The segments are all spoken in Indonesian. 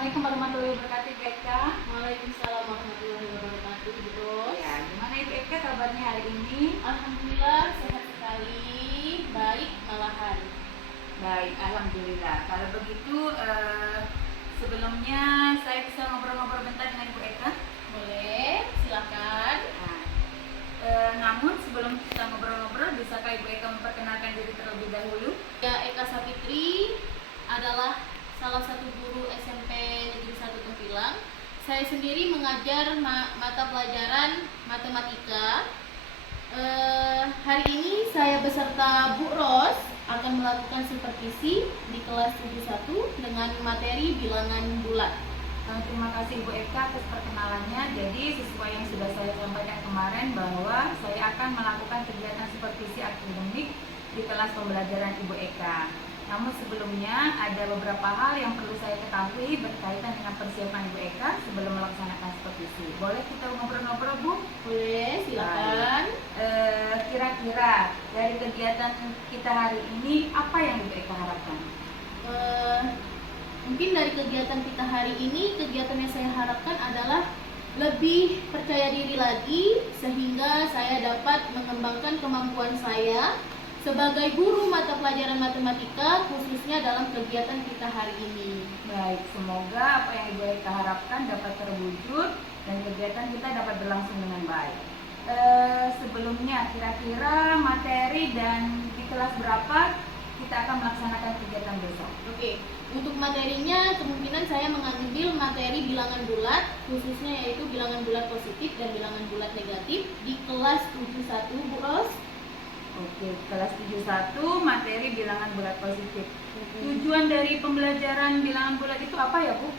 Assalamualaikum warahmatullahi wabarakatuh, Ibu Eka. Waalaikumsalam warahmatullahi wabarakatuh. Terus, Ya, gimana Ibu Eka kabarnya hari ini? alhamdulillah sehat sekali, baik malahan. Baik, alhamdulillah. Kalau begitu, sebelumnya saya bisa ngobrol-ngobrol bentar dengan Ibu Eka. Boleh, silakan. Nah, namun sebelum kita ngobrol-ngobrol, bisakah Ibu Eka memperkenalkan diri terlebih dahulu? Ya, Eka Sapitri adalah salah satu guru SMP Negeri 1 Tempilang. Saya sendiri mengajar mata pelajaran matematika. Hari ini saya beserta Bu Ros akan melakukan supervisi di kelas 71 dengan materi bilangan bulat. Terima kasih Ibu Eka atas perkenalannya. Jadi sesuai yang sudah saya sampaikan kemarin bahwa saya akan melakukan kegiatan supervisi akademik di kelas pembelajaran Ibu Eka. Namun sebelumnya ada beberapa hal yang perlu saya ketahui berkaitan dengan persiapan Ibu Eka sebelum melaksanakan supervisi. Boleh kita ngobrol-ngobrol, Bu? Boleh, silakan. Kira-kira dari kegiatan kita hari ini apa yang Ibu Eka harapkan? Mungkin dari kegiatan kita hari ini, kegiatan yang saya harapkan adalah lebih percaya diri lagi sehingga saya dapat mengembangkan kemampuan saya sebagai guru mata pelajaran matematika khususnya dalam kegiatan kita hari ini. Baik, semoga apa yang Ibu Eka harapkan dapat terwujud dan kegiatan kita dapat berlangsung dengan baik. Sebelumnya, kira-kira materi dan di kelas berapa kita akan melaksanakan kegiatan besok? Oke, untuk materinya kemungkinan saya mengambil materi bilangan bulat, khususnya yaitu bilangan bulat positif dan bilangan bulat negatif di kelas 71, Bu Ros. Oke, kelas 71 materi bilangan bulat positif. Tujuan dari pembelajaran bilangan bulat itu apa ya, Bu?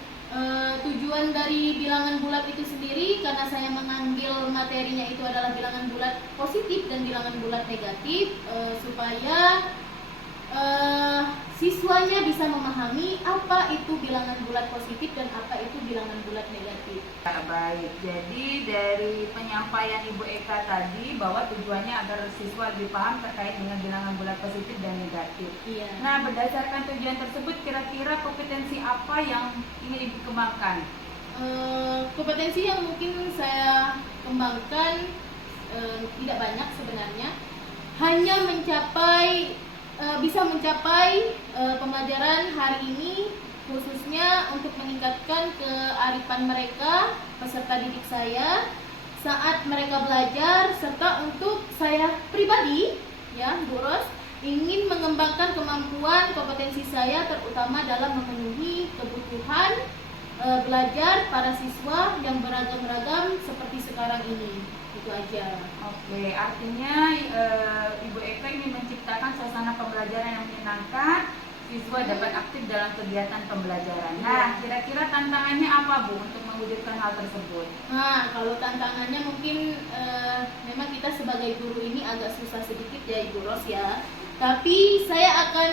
Tujuan dari bilangan bulat itu sendiri karena saya mengambil materinya itu adalah bilangan bulat positif dan bilangan bulat negatif, supaya siswanya bisa memahami apa itu bilangan bulat positif dan apa itu bilangan bulat negatif. Ya, baik, jadi dari penyampaian Ibu Eka tadi bahwa tujuannya agar siswa lebih paham terkait dengan bilangan bulat positif dan negatif. Iya. Nah, berdasarkan tujuan tersebut, kira-kira kompetensi apa yang ingin Ibu kembangkan? Kompetensi yang mungkin saya kembangkan tidak banyak sebenarnya, hanya bisa mencapai pembelajaran hari ini khususnya untuk meningkatkan kearifan mereka peserta didik saya saat mereka belajar, serta untuk saya pribadi ya Bu Ros ingin mengembangkan kemampuan kompetensi saya terutama dalam memenuhi kebutuhan belajar para siswa yang beragam-ragam seperti sekarang ini. Itu aja. Oke, artinya Ibu Eka ingin menciptakan suasana pembelajaran yang menyenangkan, siswa dapat aktif dalam kegiatan pembelajaran. Nah, kira-kira tantangannya apa, Bu, untuk mewujudkan hal tersebut? Nah, kalau tantangannya mungkin memang kita sebagai guru ini agak susah sedikit ya Ibu Ros ya. Tapi saya akan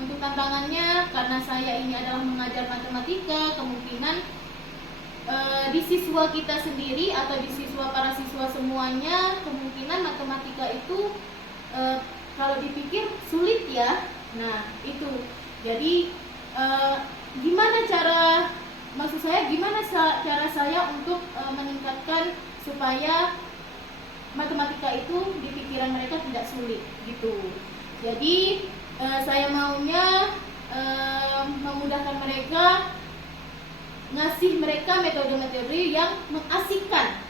untuk tantangannya karena saya ini adalah mengajar matematika, kemungkinan di siswa kita sendiri atau di para siswa semuanya kemungkinan matematika itu kalau dipikir sulit ya. Nah itu jadi gimana cara saya untuk meningkatkan supaya matematika itu di pikiran mereka tidak sulit gitu. Jadi saya maunya memudahkan mereka, ngasih mereka metode-metode yang mengasihkan.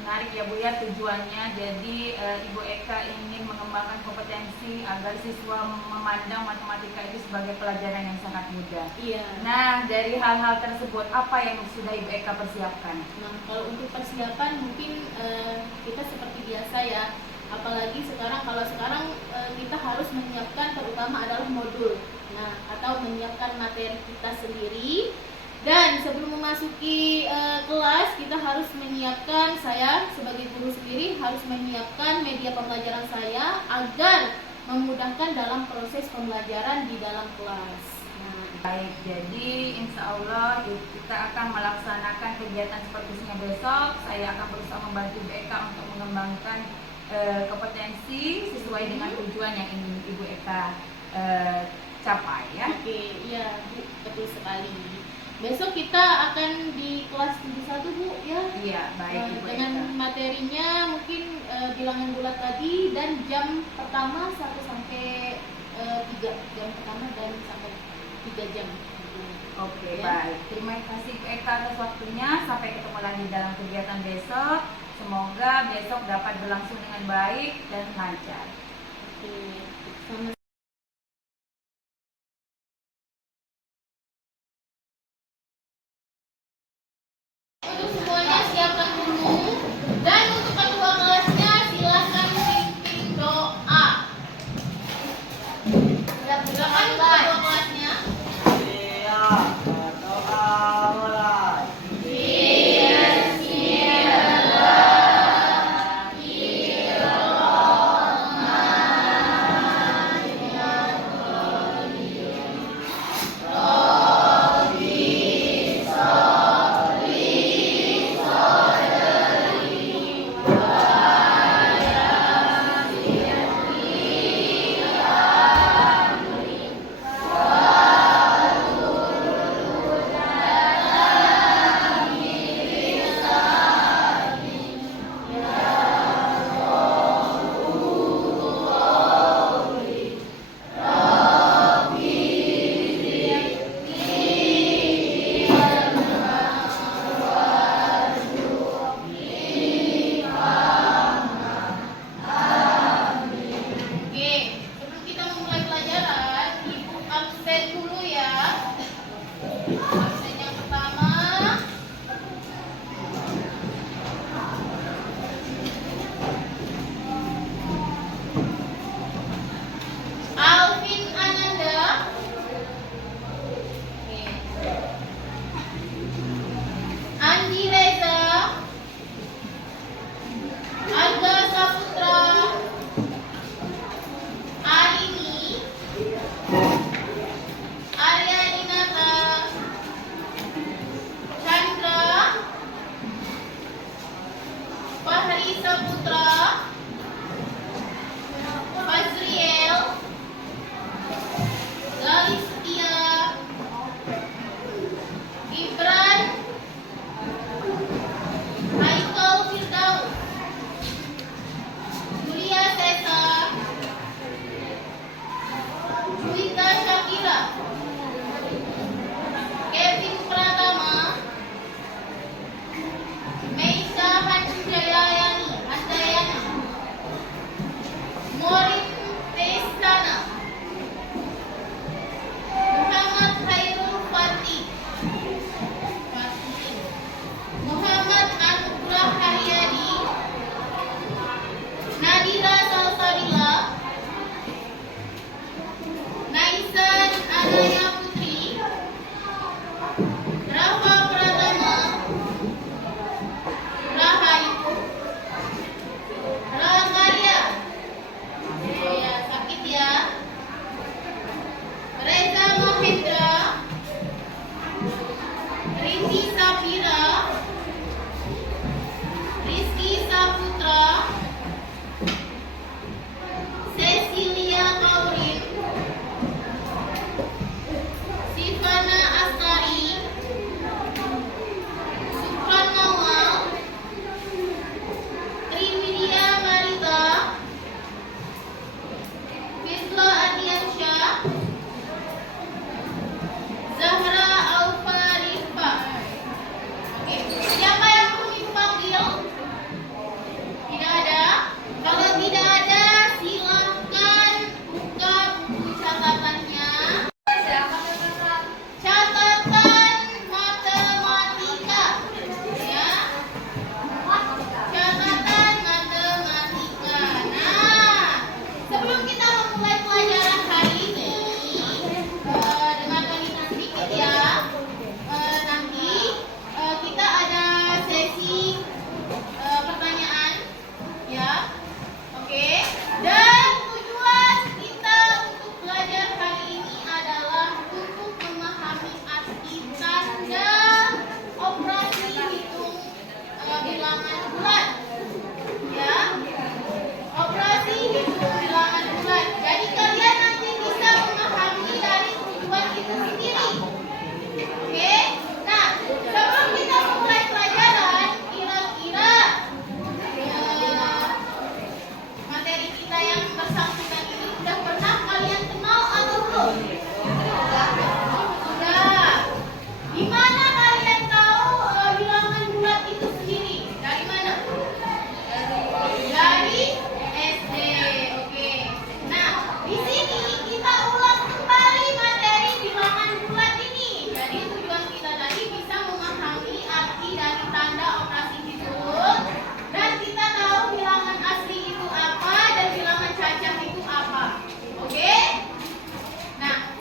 Menarik ya Bu ya tujuannya. Jadi Ibu Eka ingin mengembangkan kompetensi agar siswa memandang matematika itu sebagai pelajaran yang sangat mudah. Iya. Nah, dari hal-hal tersebut apa yang sudah Ibu Eka persiapkan? Nah, kalau untuk persiapan mungkin kita seperti biasa ya. Apalagi kalau sekarang kita harus menyiapkan terutama adalah modul. Nah, atau menyiapkan materi kita sendiri. Dan sebelum memasuki kelas kita harus menyiapkan, saya sebagai guru sendiri harus menyiapkan media pembelajaran saya agar memudahkan dalam proses pembelajaran di dalam kelas. Baik, jadi insya Allah kita akan melaksanakan kegiatan supervisinya besok. Saya akan berusaha membantu Ibu Eka untuk mengembangkan kompetensi sesuai dengan tujuan yang ingin Ibu Eka capai ya. Oke, iya Bu, betul sekali. kali. Besok kita akan di kelas 71 Bu ya. Iya, baik Ibu Dengan Eka. materinya mungkin bilangan bulat tadi dan jam pertama 1 sampai 3 jam pertama dan sampai 3 jam. Oke, Ya. baik. Terima kasih Ibu Eka atas waktunya. Sampai ketemu lagi dalam kegiatan besok. Semoga besok dapat berlangsung dengan baik dan lancar. Oke, sama. Untuk semuanya siapkan dulu, dan untuk ketua kelasnya silahkan pimpin doa. Silakan ketua kelasnya. Oke, sebelum kita memulai pelajaran, Ibu absen dulu ya. Absen yang pertama, Alvin Ananda. Oke. Andi Reza, Arga Saputra, Arini, Sudah. Gimana kalian tahu bilangan bulat itu sendiri? Dari mana? Dari SD. Oke. Nah, di sini kita ulang kembali materi bilangan bulat ini. Jadi tujuan kita tadi bisa memahami arti dari tanda operasi hitung dan kita tahu bilangan asli itu apa dan bilangan cacat itu apa. Oke? Nah,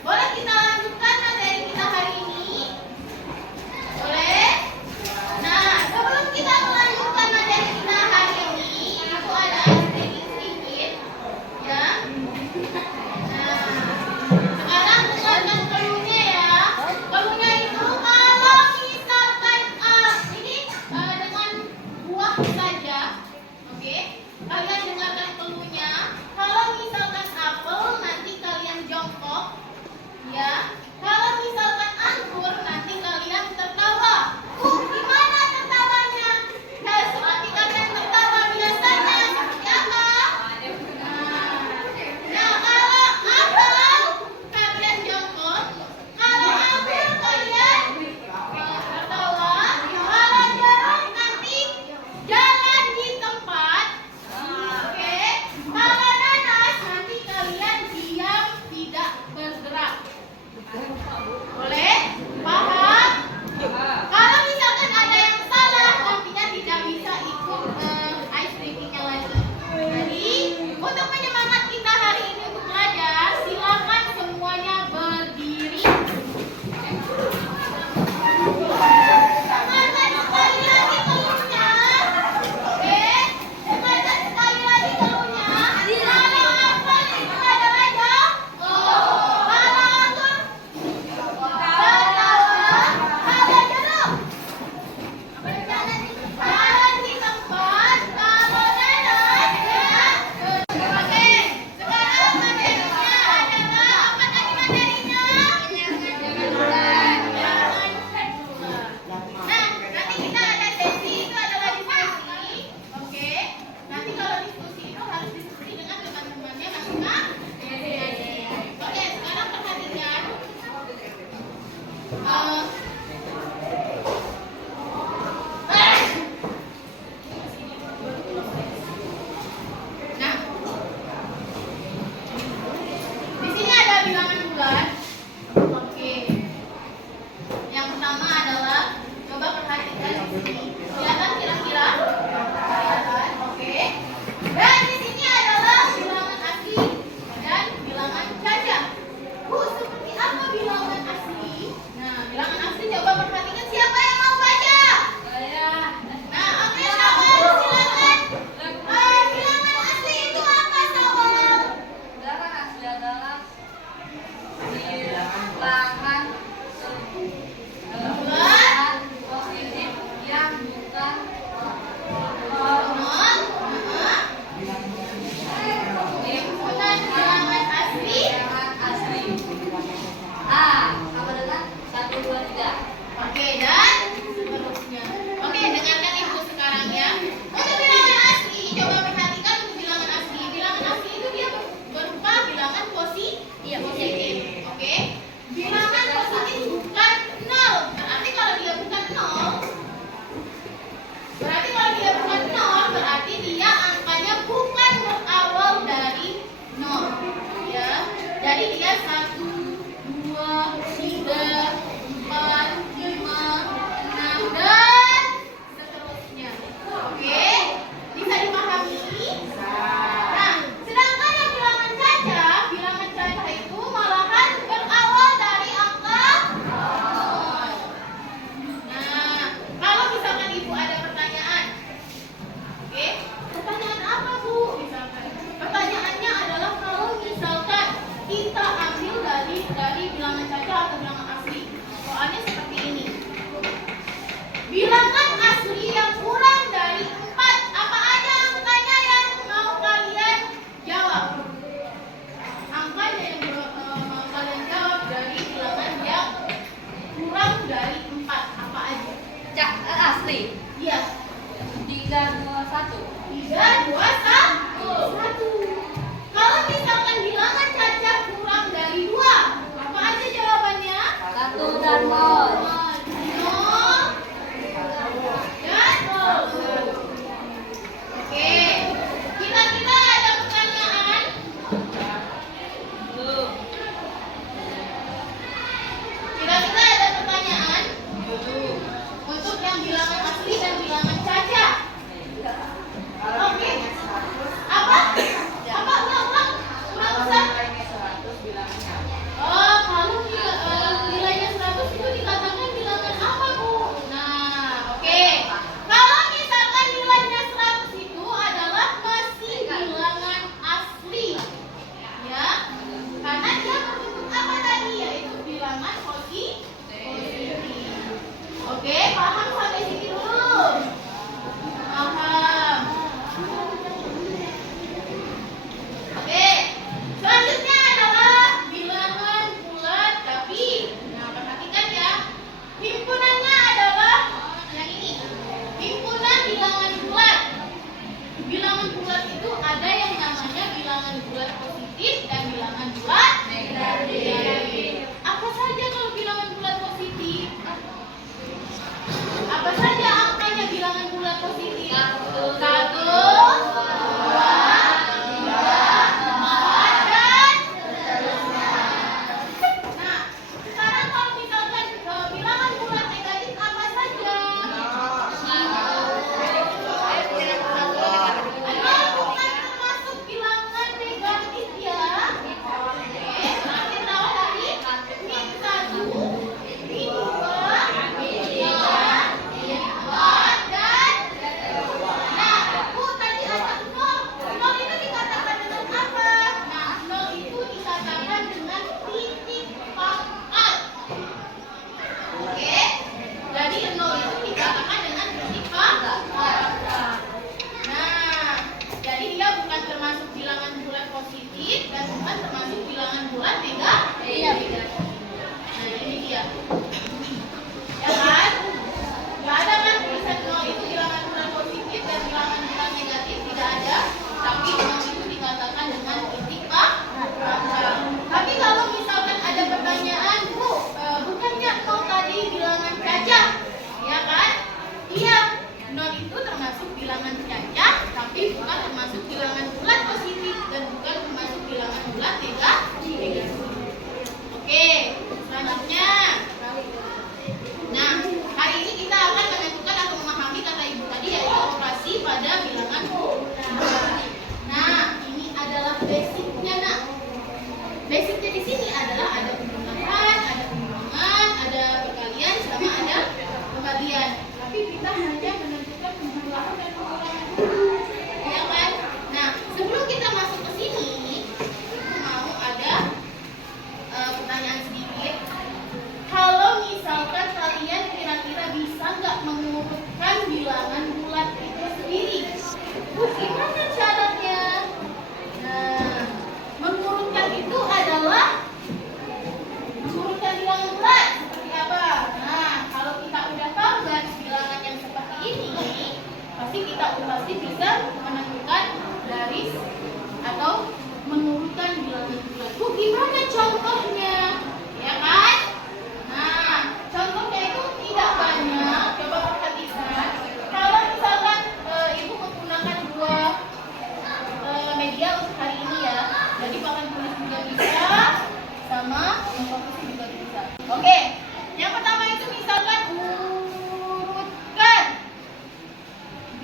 Oke, yang pertama itu misalkan urutkan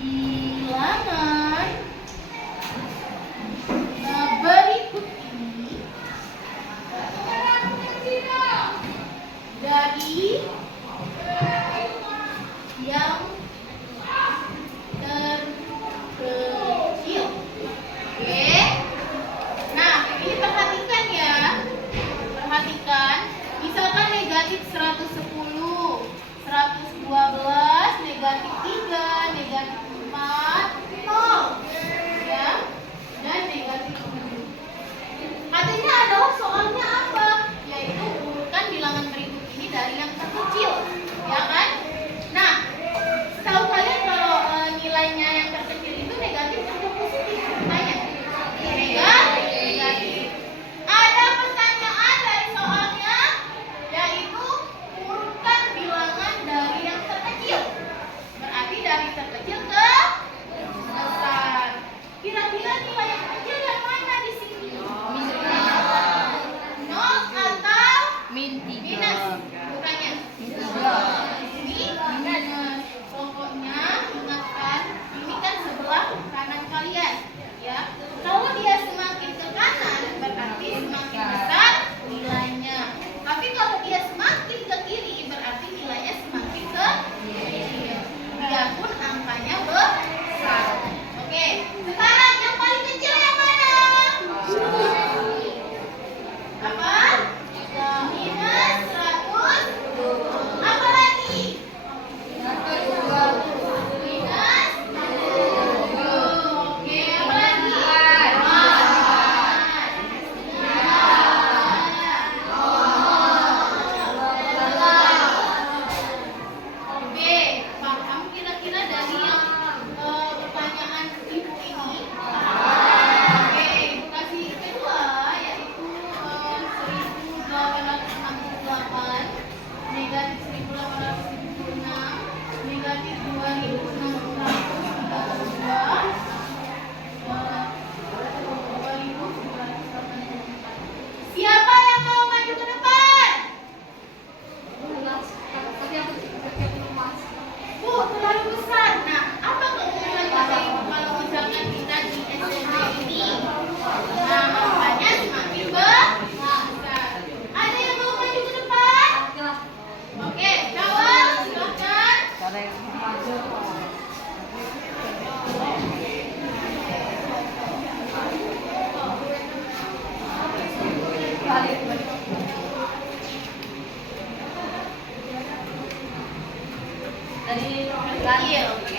bilangan berikut ini dari yang terkecil. Oke. Nah, ini perhatikan ya. Perhatikan. Misalkan negatif 110, 112, negatif 3, negatif 4, 0. Ya. Dan negatif 7. Artinya adalah soalnya apa? Yaitu urutkan bilangan berikut ini dari yang terkecil. Ya kan? Nah, tahu kalian kalau nilainya yang terkecil itu negatif atau positif? Tanya. Negatif. Ada pertanyaan dari soalnya, yaitu urutkan bilangan dari yang terkecil. Berarti dari terkecil ke besar. Kira-kira nilai yang kecil yang mana di sini? Nol atau minus? Bukannya. Minus. Pokoknya ingatkan, ini kan sebelah kanan kalian, ya. Kalau dia semakin ke kanan, berarti semakin besar nilainya. Tapi kalau dia semakin ke kiri, berarti nilainya semakin ke kiri. Biarpun angkanya besar. Oke. Sekarang yang paling kecil yang mana? Apa? Minus 100. Apa lagi? Minus 7. Oke, apa lagi? Oke, paham kira-kira dari yang pertanyaan ibu ini? Oke, kasih kedua yaitu 1868, negatif 1876, negatif 2632, 2284. Siapa yang mau maju ke depan? Bu, terlalu besar. Nah, apa keunggulan Bapak Ibu kalau misalkan kita di SMP ini? Nah, makanya semakin besar. Ada yang mau maju ke depan? Oke, Syawal, silakan. Kecil. Oke.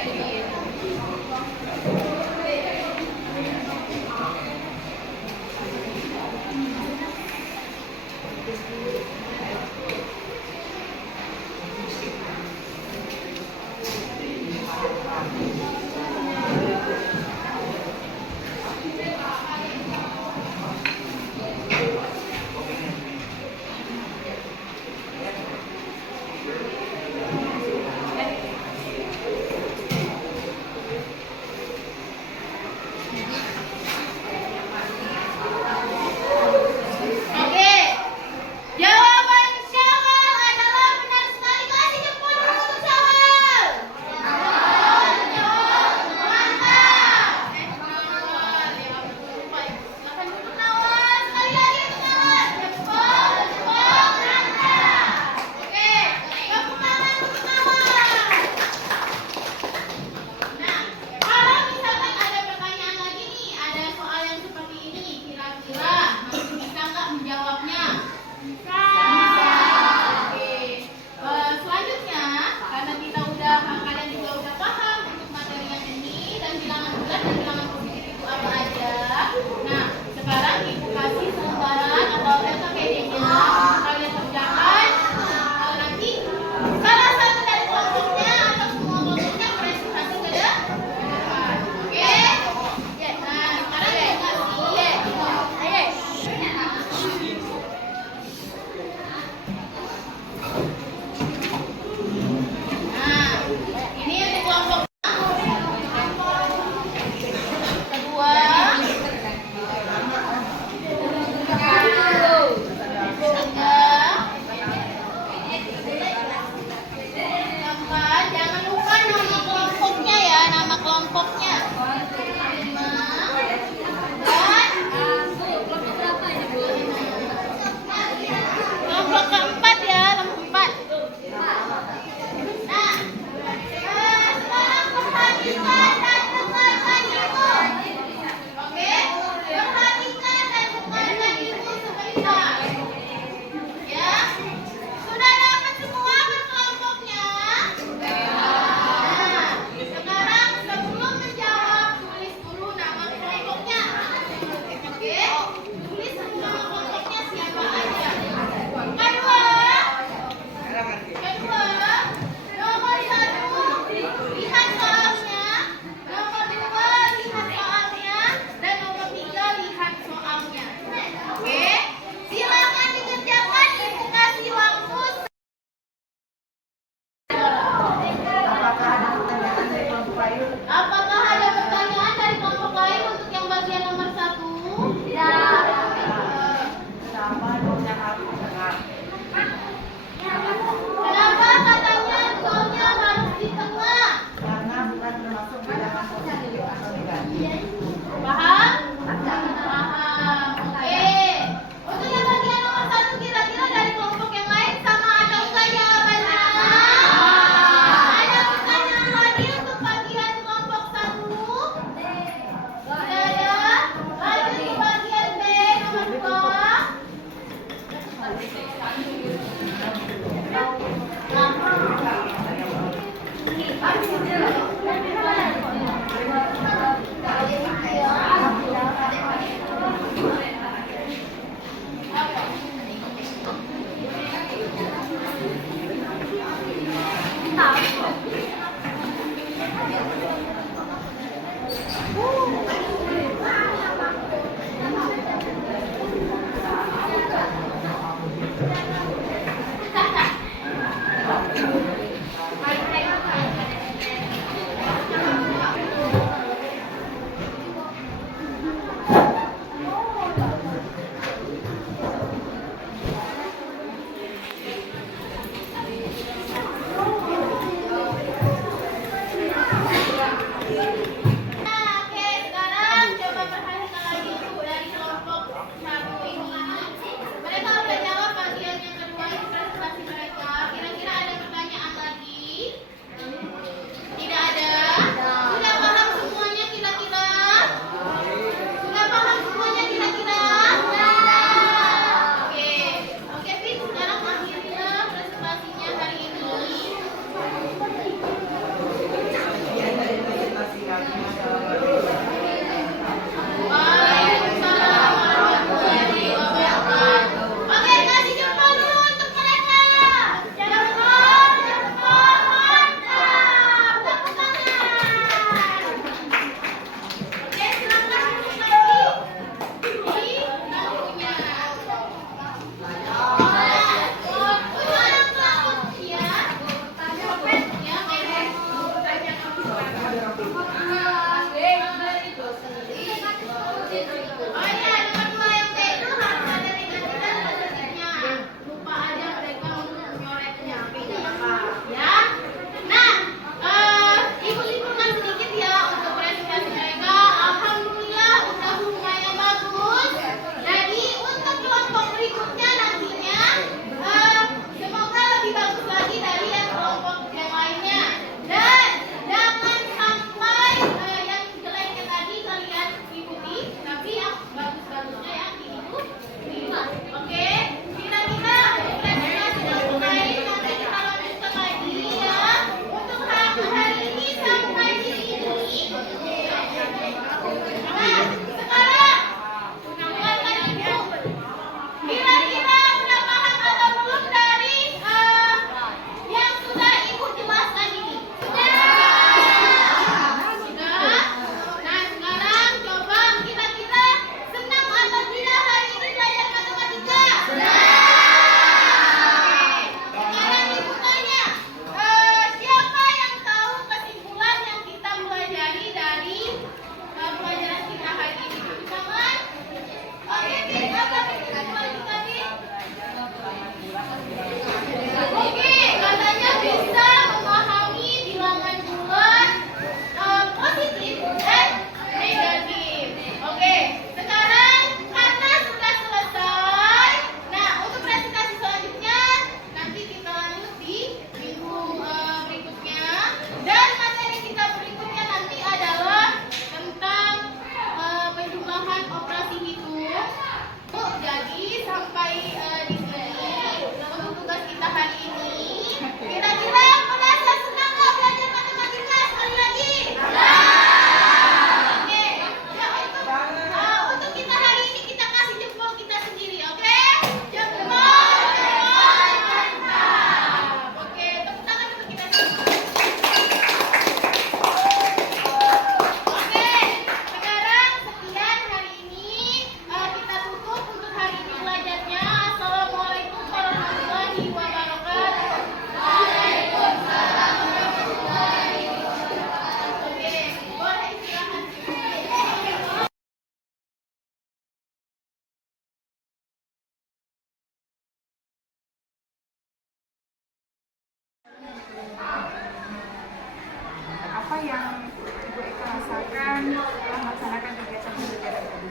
apa yang Ibu Eka rasakan setelah melaksanakan kegiatan pembelajaran tadi?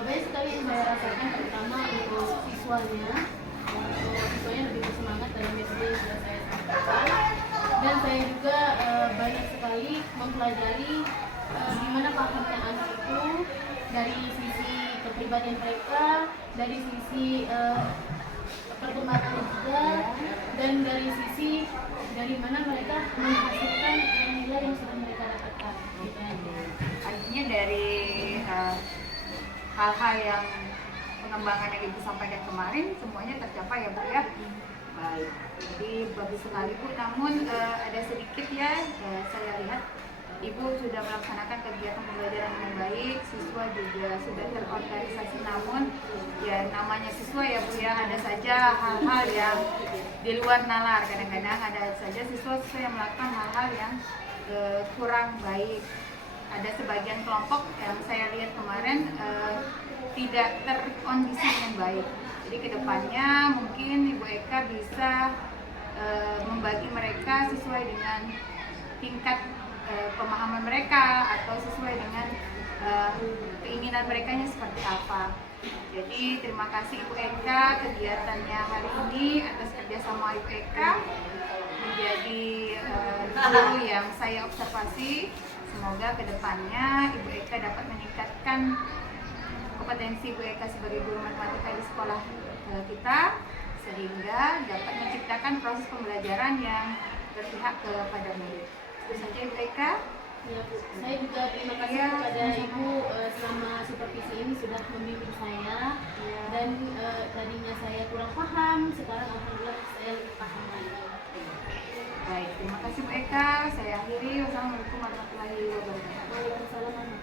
Banyak sekali yang saya rasakan, terutama untuk siswanya. Siswanya lebih bersemangat dalam metode yang sudah saya sampaikan, dan saya juga banyak sekali mempelajari gimana pahamnya anak itu dari sisi kepribadian mereka, dari sisi perkembangan juga, dan dari sisi dari mana mereka menghasilkan nilai yang sudah mereka dapatkan. Gitu aja. Artinya dari hal-hal yang pengembangan yang Ibu sampaikan kemarin semuanya tercapai ya Bu ya? Baik, jadi bagus sekali Bu. Namun ada sedikit ya, saya lihat Ibu sudah melaksanakan kegiatan pembelajaran dengan baik, siswa juga sudah terorganisasi. Namun ya namanya siswa ya Bu ya, ada saja hal-hal yang di luar nalar. Kadang-kadang ada saja siswa-siswa yang melakukan hal-hal yang kurang baik. Ada sebagian kelompok yang saya lihat kemarin tidak terkondisi dengan baik. Jadi kedepannya mungkin Ibu Eka bisa membagi mereka sesuai dengan tingkat pemahaman mereka atau sesuai dengan keinginan mereka seperti apa. Jadi terima kasih Ibu Eka kegiatannya hari ini atas kerjasama Ibu Eka menjadi guru yang saya observasi. Semoga kedepannya Ibu Eka dapat meningkatkan kompetensi Ibu Eka sebagai guru matematika di sekolah kita, sehingga dapat menciptakan proses pembelajaran yang berpihak kepada murid. Itu saja Ibu Eka. Ya, Bu. Saya juga terima kasih kepada Ibu selama supervisi ini sudah membimbing saya, dan tadinya saya kurang paham, sekarang alhamdulillah saya lebih paham lagi. Baik, terima kasih Bu Eka. Saya akhiri. Wassalamualaikum warahmatullahi wabarakatuh. Waalaikumsalam.